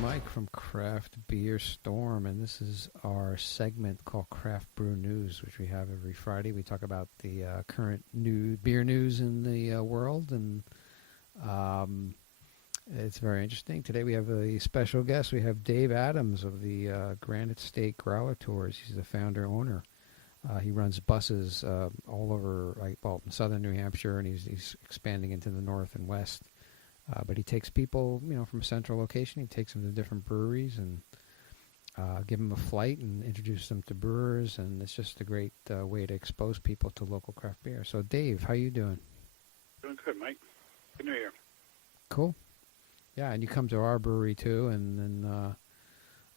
Mike from Craft Beer Storm, and this is our segment called Craft Brew News, which we have every Friday. We talk about the current new beer news in the world, and it's very interesting. Today we have a special guest. We have Dave Adams of the Granite State Growler Tours. He's the founder-owner. He runs buses all over, in southern New Hampshire, and he's expanding into the north and west. But he takes people, from a central location. He takes them to different breweries and give them a flight and introduce them to brewers. And it's just a great way to expose people to local craft beer. So, Dave, how you doing? Doing good, Mike. Good New Year. Cool. Yeah, and you come to our brewery too, and then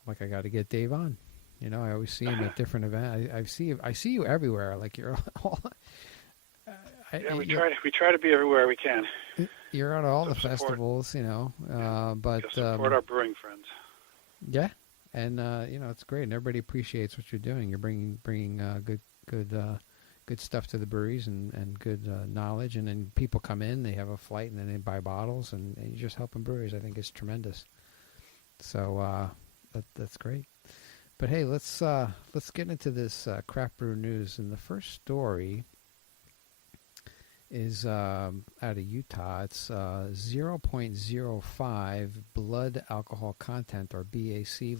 I got to get Dave on. I always see him at different events. I see you everywhere. Like you're all. We try to be everywhere we can. You're at all the festivals, but support our brewing friends. Yeah, and it's great, and everybody appreciates what you're doing. You're bringing good stuff to the breweries and good knowledge, and then people come in, they have a flight, and then they buy bottles, and you're just helping breweries. I think it's tremendous. So that's great. But hey, let's get into this craft brew news, and the first story is out of Utah. It's 0.05 blood alcohol content, or BAC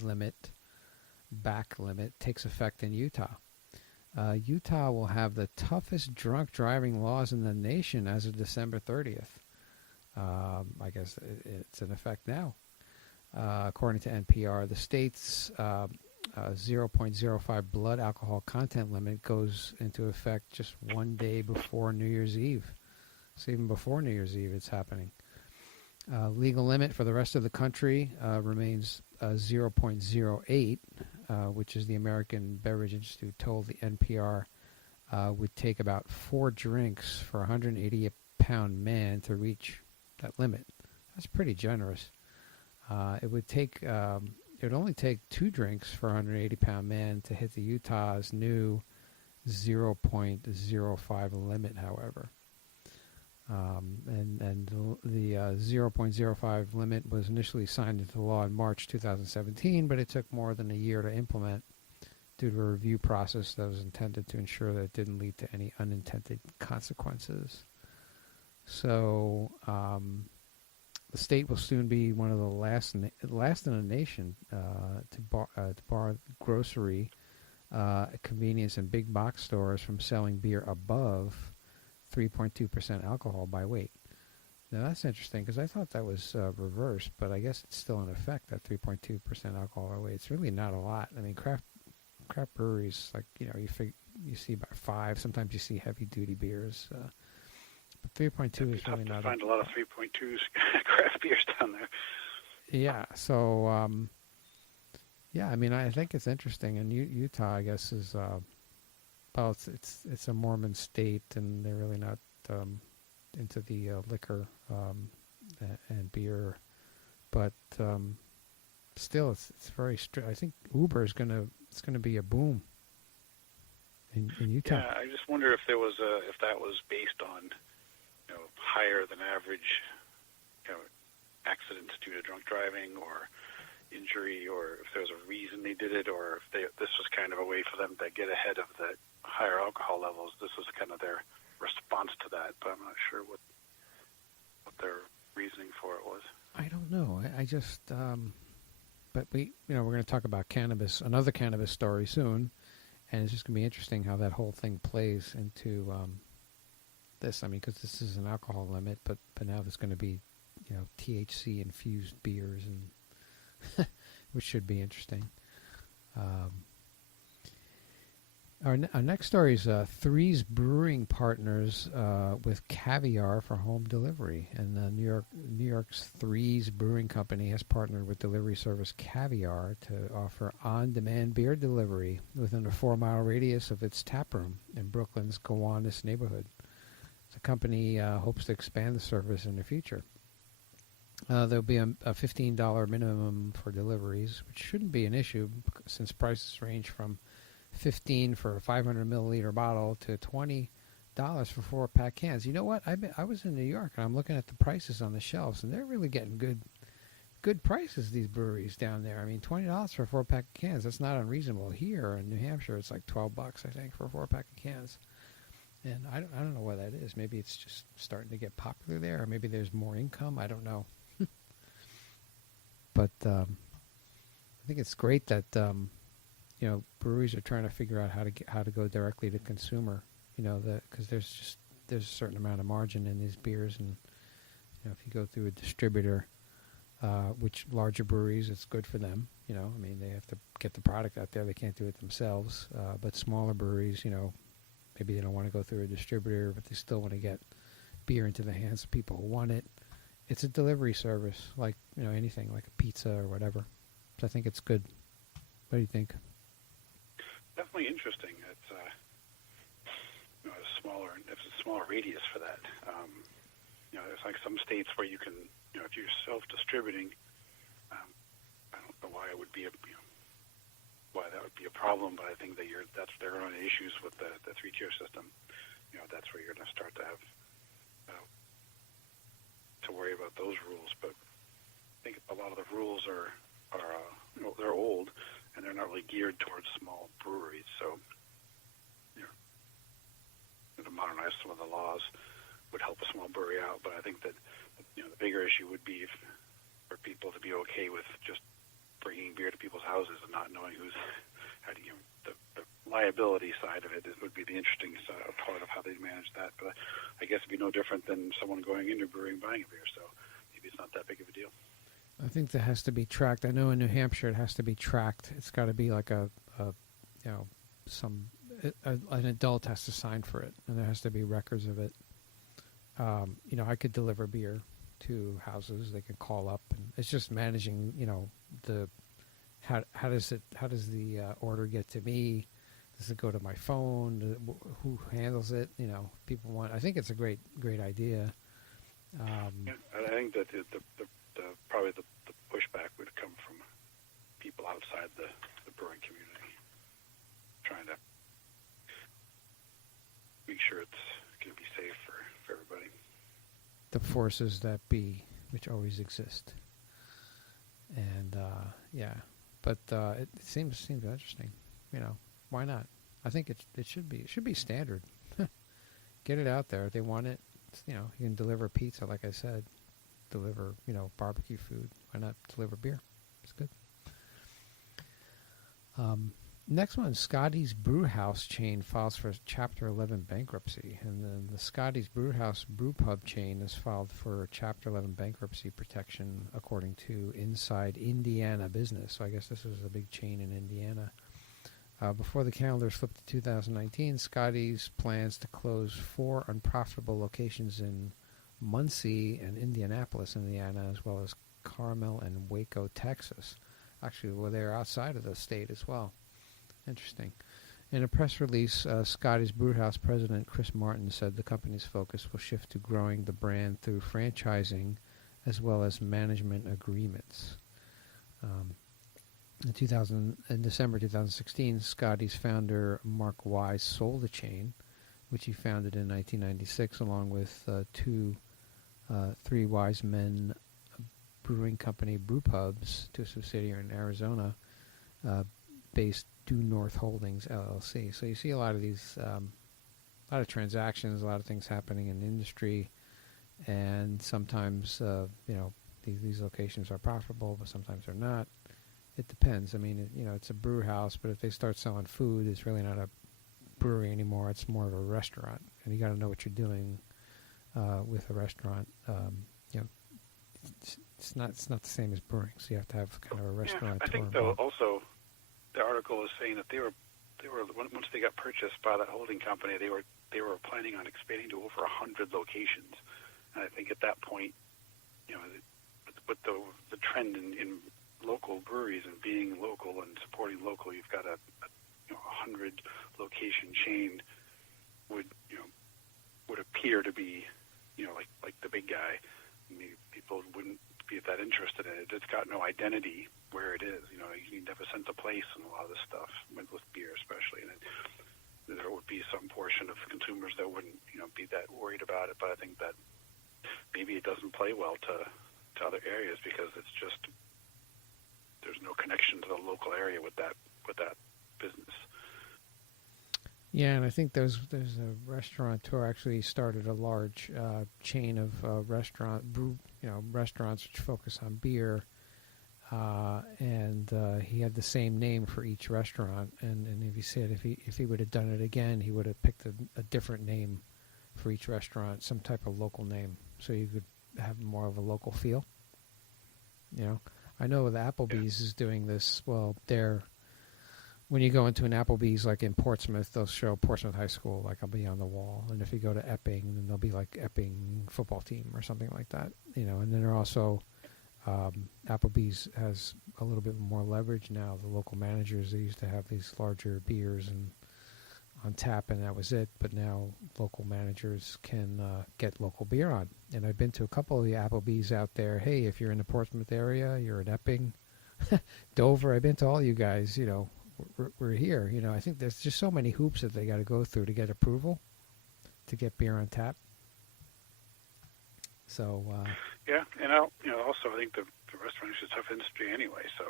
back limit, takes effect in Utah. Utah will have the toughest drunk driving laws in the nation as of December 30th. I guess it's in effect now. According to NPR, the state's 0.05 blood alcohol content limit goes into effect just one day before New Year's Eve. So even before New Year's Eve, it's happening. Legal limit for the rest of the country remains 0.08, which is the American Beverage Institute told the NPR would take about 4 drinks for a 180-pound man to reach that limit. That's pretty generous. It would only take 2 drinks for a 180-pound man to hit the Utah's new 0.05 limit, however. And the 0.05 limit was initially signed into law in March 2017, but it took more than a year to implement due to a review process that was intended to ensure that it didn't lead to any unintended consequences. So the state will soon be one of the last in the nation to bar grocery, convenience, and big box stores from selling beer above 3.2% alcohol by weight. Now that's interesting because I thought that was reversed, but I guess it's still in effect at 3.2% alcohol by weight. It's really not a lot. I mean, craft breweries, you see about 5. Sometimes you see heavy duty beers. But 3.2 is really not. You find a lot of 3.2s craft beers down there. Yeah. So, I mean, I think it's interesting, and Utah, I guess, is it's a Mormon state, and they're really not into the liquor and beer, but still, it's very strict. I think Uber is gonna be a boom in Utah. Yeah, I just wonder if that was based on higher than average accidents due to drunk driving or injury, or if there was a reason they did it, or if this was kind of a way for them to get ahead of the higher alcohol levels. This was kind of their response to that, but I'm not sure what their reasoning for it was. I don't know. I just, but we're going to talk about cannabis, another cannabis story soon, and it's just going to be interesting how that whole thing plays into this. I mean, because this is an alcohol limit, but now there's going to be, THC infused beers, and which should be interesting. Our next story is Three's Brewing partners with Caviar for home delivery, and New York's Three's Brewing Company has partnered with delivery service Caviar to offer on-demand beer delivery within a 4-mile radius of its taproom in Brooklyn's Gowanus neighborhood. The company hopes to expand the service in the future. There'll be a $15 minimum for deliveries, which shouldn't be an issue since prices range from $15 for a 500 milliliter bottle to $20 for 4-pack cans. You know what? I was in New York and I'm looking at the prices on the shelves, and they're really getting good good prices, these breweries down there. I mean, $20 for a 4-pack of cans, that's not unreasonable. Here in New Hampshire, it's like $12, I think, for a 4-pack of cans. And I don't know why that is. Maybe it's just starting to get popular there, or maybe there's more income. I don't know. But I think it's great that breweries are trying to figure out how to go directly to consumer. Because there's a certain amount of margin in these beers, and if you go through a distributor, which larger breweries, it's good for them. I mean, they have to get the product out there. They can't do it themselves. But smaller breweries, maybe they don't want to go through a distributor, but they still want to get beer into the hands of people who want it. It's a delivery service, like anything, like a pizza or whatever. So I think it's good. What do you think? Definitely interesting. It's a smaller radius for that. There's like some states where you can, if you're self-distributing, I don't know why it would be why that would be a problem, but I think that that's their own issues with the 3-tier system. That's where you're going to start to have to worry about those rules. But I think a lot of the rules are they're old, and they're not really geared towards small breweries. So, to modernize some of the laws would help a small brewery out. But I think that the bigger issue would be for people to be okay with just bringing beer to people's houses and not knowing the liability side of it would be the interesting part of how they manage that. But I guess it'd be no different than someone going into a brewery and buying a beer. So maybe it's not that big of a deal. I think that has to be tracked. I know in New Hampshire it has to be tracked. It's got to be like an adult has to sign for it, and there has to be records of it. I could deliver beer to houses. They can call up, and it's just managing. How does the order get to me? Does it go to my phone? Who handles it? People want. I think it's a great idea. I think that probably the pushback would come from people outside the brewing community, trying to make sure it's going to be safe for everybody. The forces that be, which always exist, and but it seems interesting. Why not? I think it should be standard. Get it out there. If they want it, you can deliver pizza, like I said. Deliver, barbecue food. Why not deliver beer? It's good. Next one, Scottys Brewhouse chain files for Chapter 11 bankruptcy. And then the Scottys Brewhouse Brewpub chain is filed for Chapter 11 bankruptcy protection, according to Inside Indiana Business. So I guess this is a big chain in Indiana. Before the calendar flipped to 2019, Scottys plans to close 4 unprofitable locations in Muncie and Indianapolis, Indiana, as well as Carmel and Waco, Texas. Actually, they're outside of the state as well. Interesting. In a press release, Scottys Brewhouse president Chris Martin said the company's focus will shift to growing the brand through franchising as well as management agreements. In December 2016, Scottys founder Mark Wise sold the chain, which he founded in 1996, along with Three Wise Men Brewing Company Brewpubs to a subsidiary in Arizona, based Due North Holdings LLC. So you see a lot of these, a lot of transactions, a lot of things happening in the industry, and sometimes these locations are profitable, but sometimes they're not. It depends. I mean, it's a brew house, but if they start selling food, it's really not a brewery anymore. It's more of a restaurant, and you got to know what you're doing with a restaurant. It's not the same as brewing, so you have to have kind of a restaurant. I think though also the article is saying that they were once they got purchased by that holding company, they were planning on expanding to over 100 locations, and I think at that point, with the trend in local breweries and being local and supporting local, you've got a 100 location chain would appear to be like the big guy. I mean, people wouldn't be that interested in it. It's got no identity where it is. You need to have a sense of place in a lot of this stuff, with beer especially. And there would be some portion of consumers that wouldn't be that worried about it. But I think that maybe it doesn't play well to to other areas because it's just there's no connection to the local area with that business. Yeah, and I think there's a restaurateur actually started a large chain of restaurants which focus on beer, and he had the same name for each restaurant. And if he said if he would have done it again, he would have picked a different name for each restaurant, some type of local name, so you could have more of a local feel. I know the Applebee's is doing this. Well, when you go into an Applebee's, like in Portsmouth, they'll show Portsmouth High School, like I'll be on the wall. And if you go to Epping, then they'll be like Epping football team or something like that. And then they're also, Applebee's has a little bit more leverage now. The local managers, they used to have these larger beers and on tap, and that was it. But now local managers can get local beer on. And I've been to a couple of the Applebee's out there. Hey, if you're in the Portsmouth area, you're in Epping, Dover, I've been to all you guys, we're here. I think there's just so many hoops that they got to go through to get approval to get beer on tap. So yeah, and also I think the restaurant is a tough industry anyway. So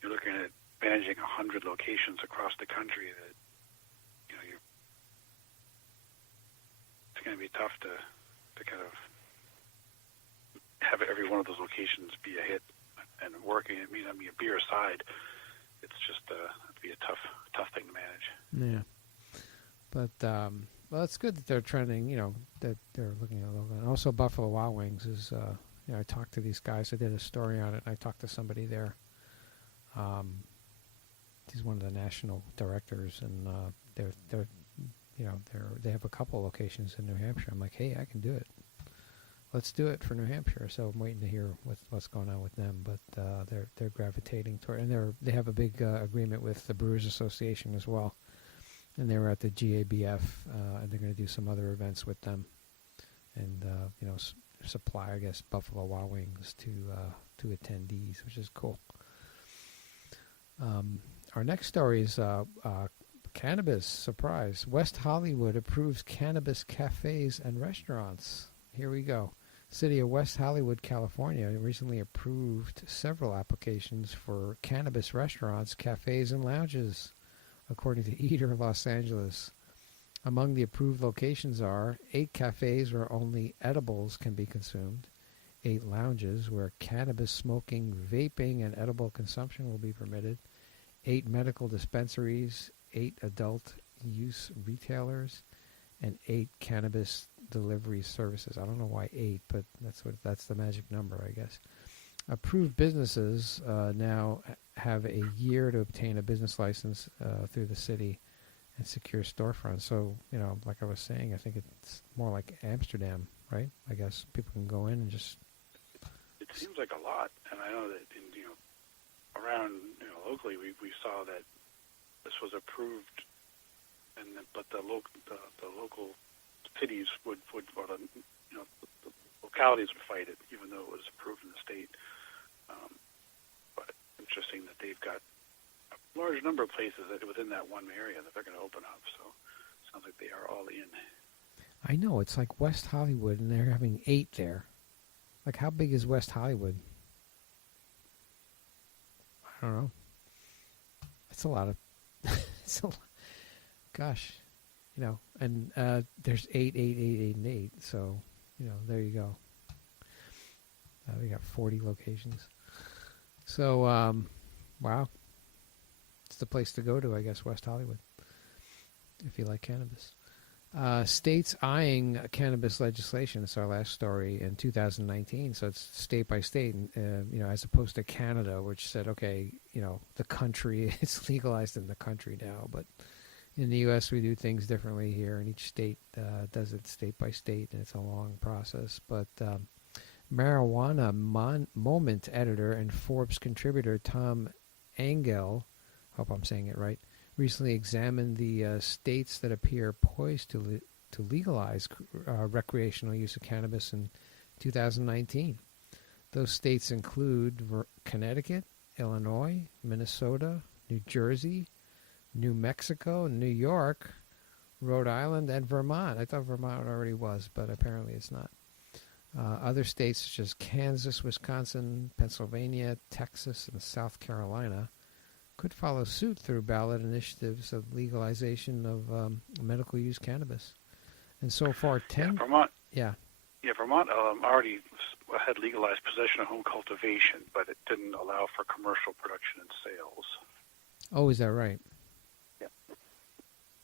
you're looking at managing 100 locations across the country. That it's going to be tough to kind of have every one of those locations be a hit and working. I mean, beer aside, it's just it'd be a tough thing to manage. Yeah, but well, it's good that they're trending. That they're looking at local. And also, Buffalo Wild Wings is. I talked to these guys. I did a story on it. And I talked to somebody there. He's one of the national directors, and they have a couple locations in New Hampshire. I'm like, hey, I can do it. Let's do it for New Hampshire. So I'm waiting to hear what's going on with them. But they're gravitating toward, and they have a big agreement with the Brewers Association as well. And they were at the GABF, and they're going to do some other events with them, and supply, I guess, Buffalo Wild Wings to attendees, which is cool. Our next story is cannabis. Surprise! West Hollywood approves cannabis cafes and restaurants. Here we go. City of West Hollywood, California, recently approved several applications for cannabis restaurants, cafes, and lounges, according to Eater Los Angeles. Among the approved locations are 8 cafes where only edibles can be consumed, 8 lounges where cannabis smoking, vaping, and edible consumption will be permitted, 8 medical dispensaries, 8 adult use retailers, and 8 cannabis delivery services. I don't know why 8, but that's the magic number, I guess. Approved businesses now have a year to obtain a business license through the city and secure storefronts. So, like I was saying, I think it's more like Amsterdam, right? I guess people can go in and just... It seems like a lot, and I know that around locally we saw that this was approved, but the local cities would or the localities would fight it, even though it was approved in the state. But interesting that they've got a large number of places that within that one area that they're going to open up. So it sounds like they are all in. I know, it's like West Hollywood, and they're having 8 there. Like, how big is West Hollywood? I don't know. It's a lot of... Gosh. And there's 8, 8, 8, 8, and 8. So, there you go. We got 40 locations. So, wow. It's the place to go to, I guess, West Hollywood, if you like cannabis. States eyeing cannabis legislation. It's our last story in 2019. So it's state by state, as opposed to Canada, which said, okay, the country, it's legalized in the country now. But in the U.S., we do things differently here, and each state does it state by state, and it's a long process. But Marijuana Moment editor and Forbes contributor Tom Engel, hope I'm saying it right, recently examined the states that appear poised to legalize recreational use of cannabis in 2019. Those states include Connecticut, Illinois, Minnesota, New Jersey, New Mexico, New York, Rhode Island, and Vermont. I thought Vermont already was, but apparently it's not. Other states such as Kansas, Wisconsin, Pennsylvania, Texas, and South Carolina could follow suit through ballot initiatives of legalization of medical use cannabis. And so far, 10... Vermont. Yeah. Yeah, Vermont already had legalized possession of home cultivation, but it didn't allow for commercial production and sales. Oh, is that right? Yeah.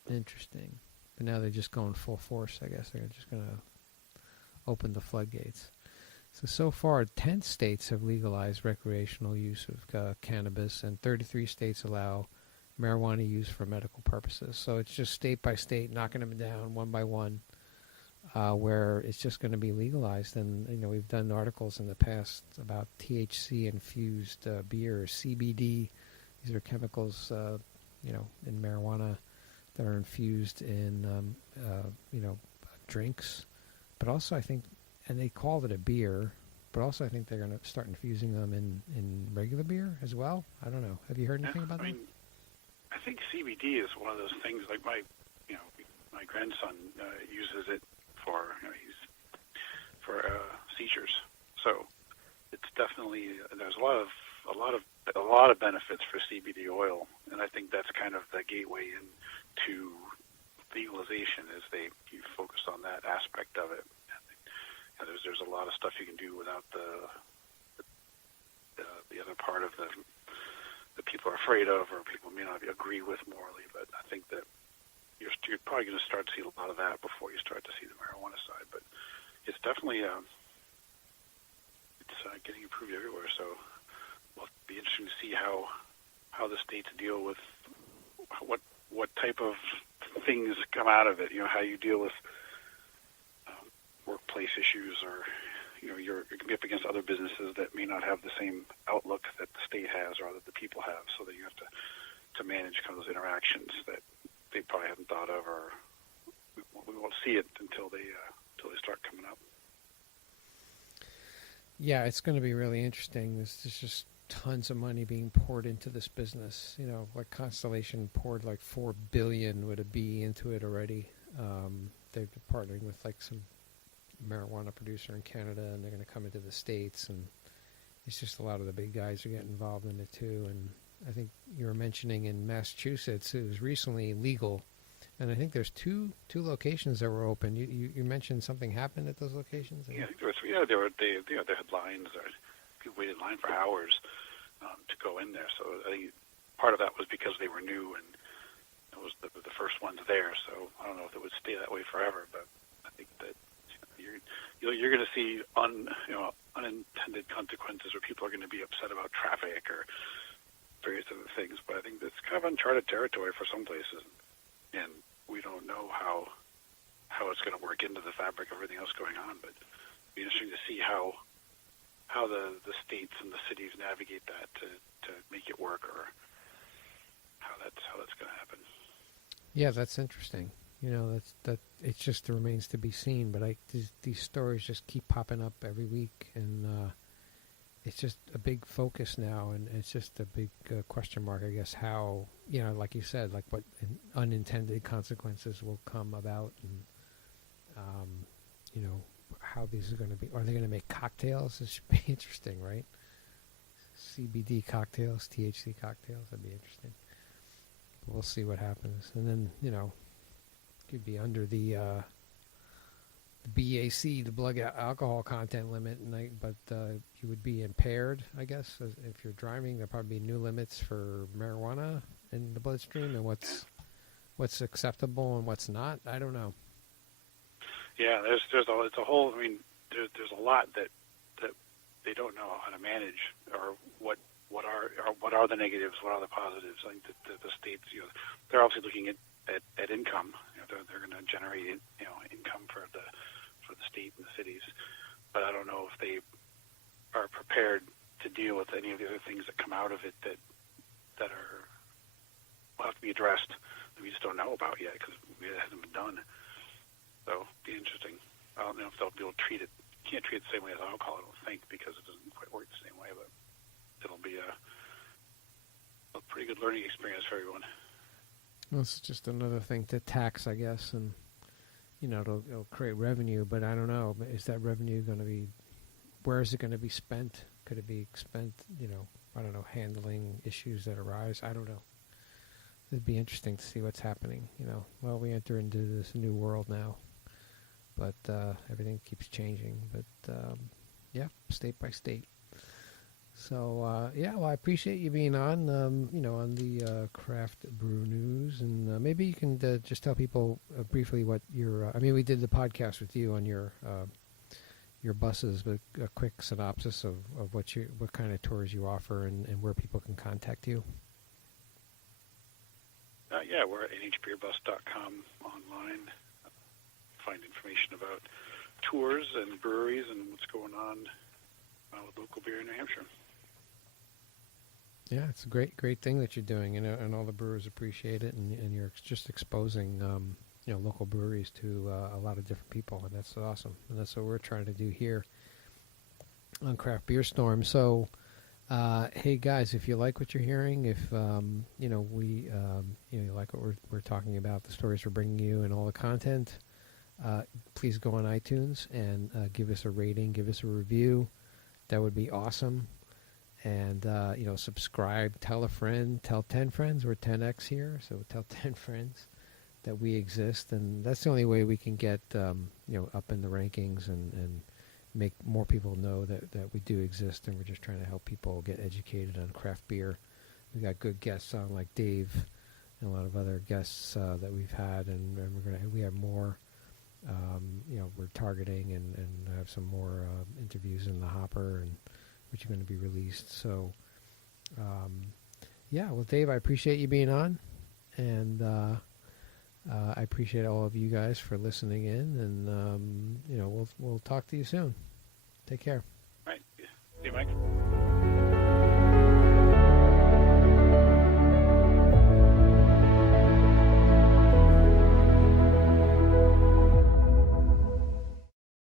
Interesting. But now they're just going full force, I guess. They're just going to open the floodgates. So far, 10 states have legalized recreational use of cannabis, and 33 states allow marijuana use for medical purposes. So it's just state by state, knocking them down one by one, where it's just going to be legalized. And, we've done articles in the past about THC-infused beer, CBD. These are chemicals, in marijuana that are infused in, drinks. But also, I think, and they called it a beer, but also I think they're going to start infusing them in regular beer as well. I don't know. Have you heard anything about that? I think CBD is one of those things. Like my grandson uses it for seizures. So it's definitely, there's a lot of benefits for CBD oil, and I think that's kind of the gateway into legalization, is you focus on that aspect of it. There's a lot of stuff you can do without the other part of the people are afraid of, or people may not agree with morally. But I think that you're probably going to start to see a lot of that before you start to see the marijuana side. But it's definitely getting improved everywhere. So it'll be interesting to see how the states deal with what type of things come out of it. How you deal with workplace issues, or you're going to be up against other businesses that may not have the same outlook that the state has or that the people have, so that you have to manage kind of those interactions that they probably haven't thought of, or we won't see it until they start coming up. Yeah, it's going to be really interesting. There's just tons of money being poured into this business. Like Constellation poured like $4 billion with a B into it already. They're partnering with like some marijuana producer in Canada, and they're going to come into the States, and it's just a lot of the big guys are getting involved in it too. And I think you were mentioning in Massachusetts it was recently legal, and I think there's two locations that were open. You mentioned something happened at those locations? Yeah, I think they had lines, or people waited in line for hours to go in there. So I think part of that was because they were new, and it was the first ones there. So I don't know if it would stay that way forever, but I think that you're going to see unintended consequences, where people are going to be upset about traffic or various other things. But I think that's kind of uncharted territory for some places, and we don't know how it's going to work into the fabric of everything else going on. But it'll be interesting to see how the states and the cities navigate that to make it work, or how that's going to happen. Yeah, that's interesting. That it just remains to be seen. But these stories just keep popping up every week, and it's just a big focus now, and it's just a big question mark, I guess. How like you said, like what unintended consequences will come about, and how these are going to be. Are they going to make cocktails? It should be interesting, right? CBD cocktails, THC cocktails. That'd be interesting. But we'll see what happens, and then could be under the BAC, the blood alcohol content limit, but you would be impaired, I guess, if you're driving. There'll probably be new limits for marijuana in the bloodstream, and what's acceptable and what's not. I don't know. Yeah, there's a whole. I mean, there's a lot that they don't know how to manage, or what are the negatives, what are the positives. I think that the states, they're obviously looking at income. They're going to generate income for the state and the cities, but I don't know if they are prepared to deal with any of the other things that come out of it that will have to be addressed that we just don't know about yet, because it hasn't been done. So it'll be interesting. I don't know if they'll be able to treat it. You can't treat it the same way as alcohol, I don't think, because it doesn't quite work the same way. But it'll be a pretty good learning experience for everyone. Well, it's just another thing to tax, I guess, and it'll create revenue, but I don't know. Is that revenue going to be? Where is it going to be spent? Could it be spent? I don't know, handling issues that arise. I don't know. It'd be interesting to see what's happening. Well, we enter into this new world now, but everything keeps changing. But yeah, state by state. So yeah, well, I appreciate you being on. On the craft brew news, and maybe you can just tell people briefly what your. We did the podcast with you on your buses, but a quick synopsis of what kind of tours you offer and where people can contact you. Yeah, we're at nhbeerbus.com online. Find information about tours and breweries and what's going on with local beer in New Hampshire. Yeah, it's a great thing that you're doing, and all the brewers appreciate it, and you're just exposing local breweries to a lot of different people, and that's awesome. And that's what we're trying to do here on Craft Beer Storm. So, hey guys, if you like what you're hearing, if you like what we're talking about, the stories we're bringing you, and all the content, please go on iTunes and give us a rating, give us a review. That would be awesome. And subscribe, tell a friend, tell 10 friends. We're 10x here, so tell 10 friends that we exist, and that's the only way we can get up in the rankings and make more people know that we do exist, and we're just trying to help people get educated on craft beer. We got good guests on like Dave and a lot of other guests that we've had, and we have more. We're targeting and have some more interviews in the hopper, and which are going to be released. So yeah, well, Dave, I appreciate you being on, and I appreciate all of you guys for listening in, and we'll talk to you soon. Take care. All right. See you, Mike.